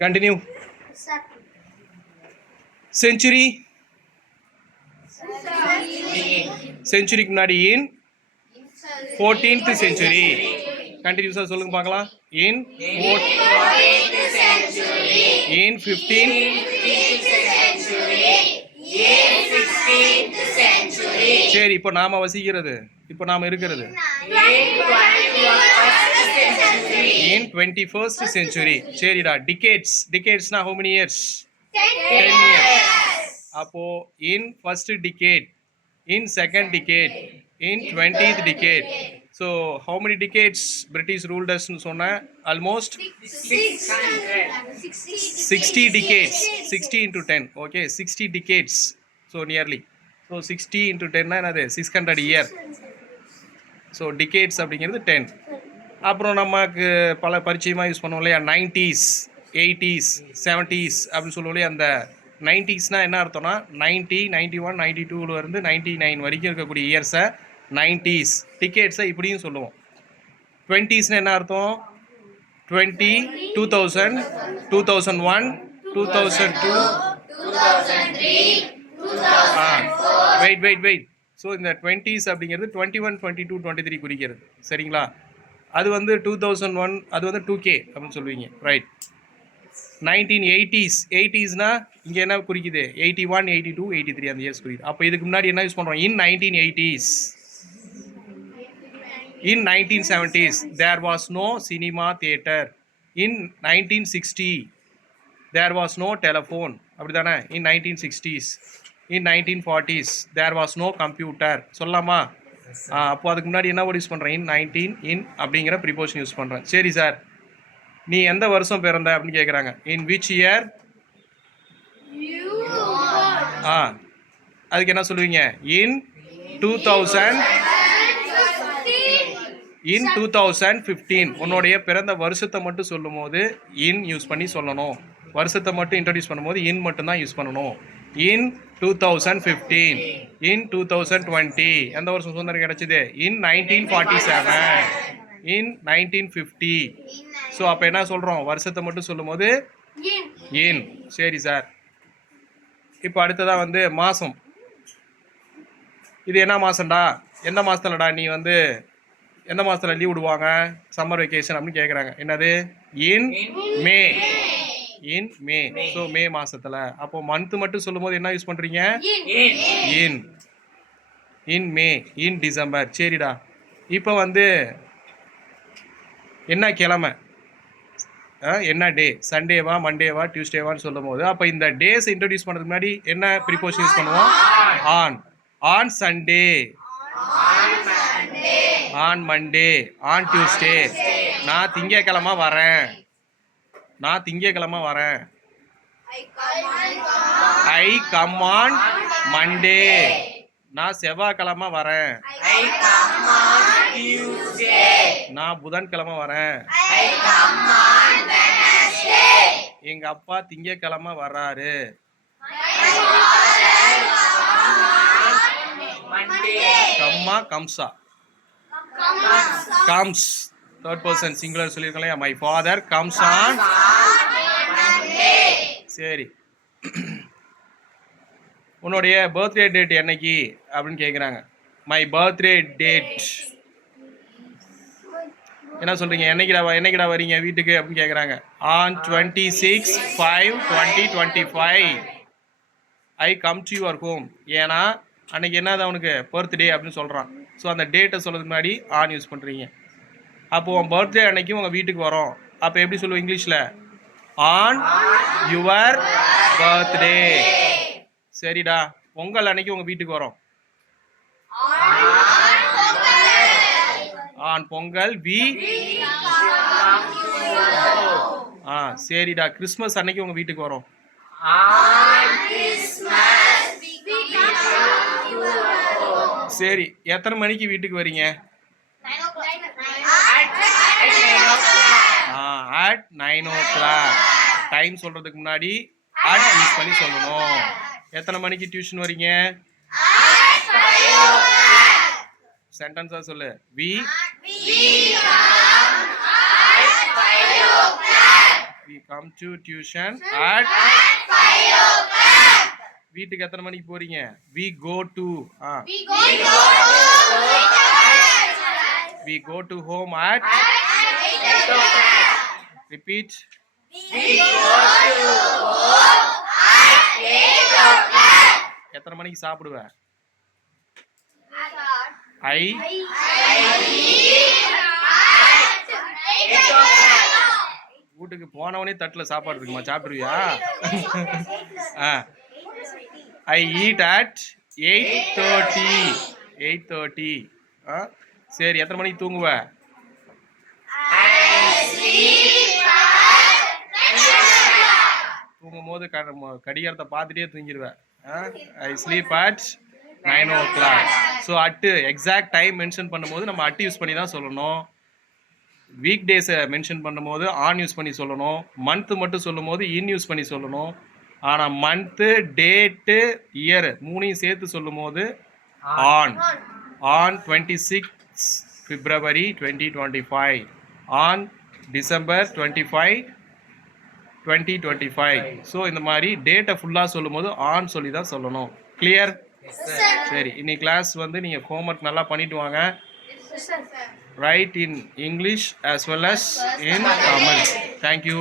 Continue. Century. செஞ்சுரிக்கு முன்னாடி in 14th century. கண்டினியூஸா சொல்லுங்க பார்க்கலாம். in 15th சரி, இப்போ நாம வசிக்கிறது, இப்போ நாம இருக்கிறது in 21st century. சரிடா. டிகேட்ஸ்னா how many years? 10 years. அப்போ in first decade, in second decade, in 20th decade. So how many decades British ruled us னு சொன்னா almost 60 decades. 60 into 10. Okay, 60 decades. So nearly. So 60 into 10 னா என்னது? 600 year. So decades அப்படிங்கிறது 10. அப்புறம் நமக்கு பல பரிச்சயமாக use பண்ணுவோம் இல்லையா, 90s 80s 70s அப்படின்னு சொல்லுவோம் இல்லையா. அந்த 90ஸ்னால் என்ன அர்த்தம்னா 90 91 92 99 வரைக்கும் இருக்கக்கூடிய இயர்ஸை 90s. டிகேட்ஸை இப்படியும் சொல்லுவோம். 20ஸ்னால் என்ன அர்த்தம்? 20 2000 2001 2002 வெயிட். ஸோ இந்த 20s அப்படிங்கிறது 21 22 23 குறிக்கிறது. சரிங்களா? அது 2001, அது 2K அப்படின்னு சொல்லுவீங்க. ரைட். 1980s 80ஸ்னா இங்கே என்ன குறிக்குது? 81 82 83 அந்த இயர்ஸ் குறிக்குது. அப்போ இதுக்கு முன்னாடி என்ன யூஸ் பண்ணுறோம்? இன் 1980s. In 1970s there was no cinema theater. In 1960 there was no telephone. அப்படிதானே? In 1960s. In 1940s there was no computer. சொல்லலாமா? அப்போ அதுக்கு முன்னாடி என்ன வேர்ட் யூஸ் பண்ணுறேன்? இன் 19 இன் அப்படிங்கிற ப்ரிபோஷன் யூஸ் பண்ணுறேன். சரி சார், நீ எந்த வருஷம் பிறந்த அப்படின்னு கேட்குறாங்க. In which year? அதுக்கு என்ன சொல்லுவீங்க? இன் 2000 இன் 2015. உன்னுடைய பிறந்த வருஷத்தை மட்டும் சொல்லும் போது இன் யூஸ் பண்ணி சொல்லணும். வருஷத்தை மட்டும் இன்ட்ரடியூஸ் பண்ணும்போது இன் மட்டும்தான் யூஸ் பண்ணணும். இன் 2015, in 2020. எந்த வருஷம் சுதந்திரம் கிடைச்சது? இன் 1947, இன் 1950. ஸோ அப்போ என்ன சொல்கிறோம்? வருஷத்தை மட்டும் சொல்லும் போது இன். சரி சார். இப்போ அடுத்ததாக மாதம். இது என்ன மாதம்டா? எந்த மாதத்துலடா நீ எந்த மாதத்தில் லீவ் விடுவாங்க சம்மர் வெக்கேஷன் அப்படின்னு கேட்குறாங்க. என்னது? இன் மே. இன் மே. ஸோ மே மாசத்துல. அப்போ மந்த் மட்டும் சொல்லும் போது என்ன யூஸ் பண்றீங்க? இன். இன் மே, இன் டிசம்பர். சரிடா. இப்போ என்ன கிழமை, என்ன டே, சண்டேவா மண்டேவா டியூஸ்டேவான்னு சொல்லும் போது அப்போ இந்த டேஸ் இன்ட்ரடியூஸ் பண்ணுறதுக்கு முன்னாடி என்ன ப்ரிப்போஷன் யூஸ் பண்ணுவோம்? On. On Sunday, on Monday, on Tuesday. நான் திங்கக்கிழமை வரேன். நான் திங்கக்கிழமை வரேன். I come on Monday. நான் செவ்வாய்க்கிழமை வரேன். நான் புதன்கிழமை வரேன். எங்க அப்பா திங்கக்கிழமை வர்றாரு. கம்மா கம்சா. கம்ஸ் தேர்ட் பர்சன் சிங்குலர் சொல்லியிருக்கோம். My father comes on. சரி. உன்னுடைய பர்த்டே டேட் என்னைக்கு அப்படின்னு கேட்குறாங்க. My birthday date. என்ன சொல்றீங்க? என்னைக்குடா வரீங்க வீட்டுக்கு அப்படின்னு கேட்குறாங்க. On 26/5/2025 I come to your home. ஏன்னா அன்னைக்கு என்னது அவனுக்கு பர்த்டே அப்படின்னு சொல்கிறான். ஸோ அந்த டேட்டை சொல்கிறதுக்கு முன்னாடி ஆன் யூஸ் பண்ணுறீங்க. அப்போது உன் பர்த்டே அன்னைக்கு உங்கள் வீட்டுக்கு வரோம். அப்போ எப்படி சொல்லுவோம் இங்கிலீஷில்? On your birthday. சரிடா. பொங்கல் அன்னைக்கு உங்கள் வீட்டுக்கு வரோம். On Pongal we. சரிடா. கிறிஸ்மஸ் அன்னைக்கு உங்கள் வீட்டுக்கு வரோம். சரி. எத்தனை மணிக்கு வீட்டுக்கு வரீங்க? at 9 o'clock. டைம் சொல்றதுக்கு முன்னாடி at யூஸ் பண்ணி சொல்லணும். எத்தனை மணிக்கு டியூஷன் வரீங்க? சென்டென்ஸா சொல்லு. we come at 5 o'clock. we come to tuition at வீட்டுக்கு எத்தனை மணிக்கு போறீங்க? we go to we go to home at repeat எத்தனை மணிக்கு சாப்பிடுவ? I வீட்டுக்கு போனவனே தட்டில் சாப்பாடு இருக்குமா, சாப்பிடுவியா? I eat at 8:30 8:30 சரி, எத்தனை மணிக்கு தூங்குவ? தூங்கும் போது கடிகாரத்தை பார்த்துட்டே தூங்கிடுவேன். I sleep at 9 o'clock. So at exact time mention பண்ணும்போது நம்ம அட்டு யூஸ் பண்ணி தான் சொல்லணும். வீக் டேஸை மென்ஷன் பண்ணும்போது ஆன் யூஸ் பண்ணி சொல்லணும். மந்த்து மட்டும் சொல்லும் போது இன் யூஸ் பண்ணி சொல்லணும். ஆனால் மந்த்து, டேட்டு, இயர் மூணையும் சேர்த்து சொல்லும் போது on 26 February 2025, on December 25 2025. So இந்த மாதிரி டேட்டை ஃபுல்லாக சொல்லும் போது ஆன் சொல்லி தான் சொல்லணும். கிளியர்? சரி, இன்னைக்கு கிளாஸ் வந்து நீங்கள் ஹோம்ஒர்க் நல்லா பண்ணிட்டு வாங்க. Write in English as well as in Tamil. Thank you.